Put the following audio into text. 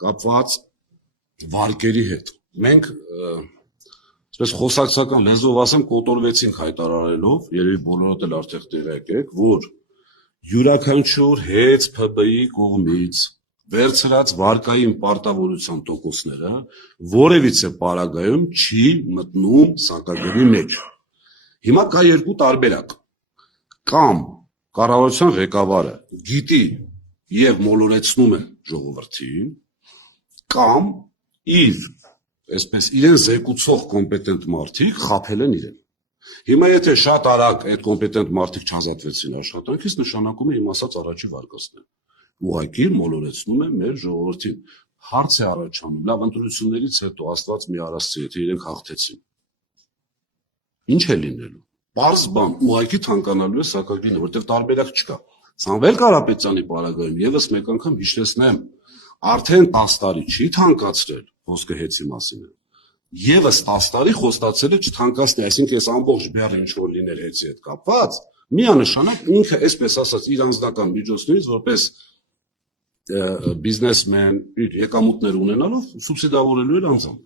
կապված վարկերի հետ։ Մենք այսպես խոսակցական լեզվով ասեմ կոտորվեցինք հայտարարելով, երևի բոլորդ էլ արդեն տեղյակ եք, որ յուրաքանչյուր հեծ ՓԲ-ի կողմից վերցրած վարկային պարտավորության տոկոսները որևիցե պարագայում չի մտնում սակագերի մեջ։ Հիմա կա երկու տարբերակ, կամ կառավարության ղեկավարը գիտի եւ մոլորեցնում է ժողովրդին, կամ իր այսպես իրեն զեկուցող կոմպետենտ մարդիկ խաբել են իրեն։ Հիմա եթե շատ արագ այդ կոմպետենտ մարդիկ չազատվեցին աշխատանքից, նշանակում է իմ ասած առաջի վարկածն է։ Ուղղակի մոլորեցնում է մեր ժողովրդին։ Հարց է առաջանում, լավ ընտրություններից հետո Աստված մի արասցի, եթե իրենք հաղթեցին, ինչ է լինելու։ Պարզ բան, ուղղակի թանկանալու է սակագինը, որտեղ տարբերակ չկա։ Սամվել Կարապետյանի պարագայում եւս մեկ անգամ հիշեցնեմ, արդեն 10 տարի չի թանկացրել խոսքը հեծի մասին։ Եվս 10 տարի խոստացել է չթանկացնել, այսինքն այս ամբողջ բեռը ինչ որ լիներ հեծի հետ կապված, միանշանակ ինքը, այսպես ասած, իր անձնական միջոցներից որպես բիզնեսմեն իր եկամուտներ ունենալով սուբսիդավորելու էր անձամբ։